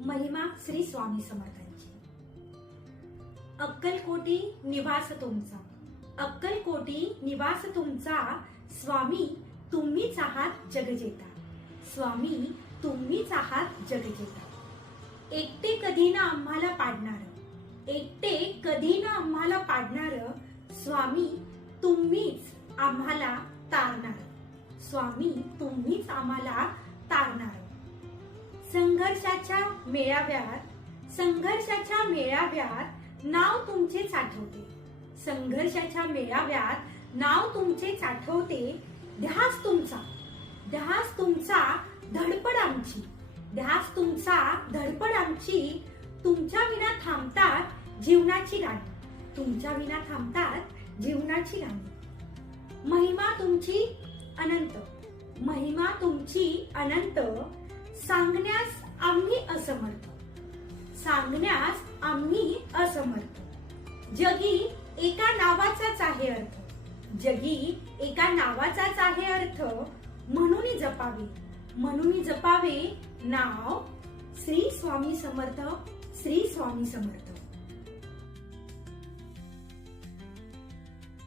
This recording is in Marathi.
महिमा श्री स्वामी समर्थांची. अक्कलकोटी निवास तुमचा. अक्कलकोटी निवास तुमचा. स्वामी तुम्हीच आहात जगजेता. स्वामी तुम्हीच आहात जगजेता. एकटे कधी ना आम्हाला पाडणार? एकटे कधी ना आम्हाला पाडणार? स्वामी तुम्हीच आम्हाला तारणार. स्वामी तुम्हीच आम्हाला तारणार. संघर्षाच्या मेळाव्यात संघर्षाच्या मेळाव्यात नाव तुमचेच आठवते संघर्षाच्या मेळाव्यात नाव तुमचेच आठवते ध्यास तुमचा. ध्यास तुमचा धडपड आमची. ध्यास तुमचा धडपड आमची. तुमच्या विना थांबतात जीवनाची गाणी तुमच्या विना थांबतात जीवनाची गाणी महिमा तुमची अनंत. महिमा तुमची अनंत. सांगण्यास आम्ही असमर्थ. सांगण्यास आम्ही असमर्थ. जगी एका नावाचाच आहे अर्थ. जगी एका नावाचाच आहे अर्थ म्हणून जपावे. म्हणून जपावे नाव श्री स्वामी समर्थ श्री स्वामी समर्थ.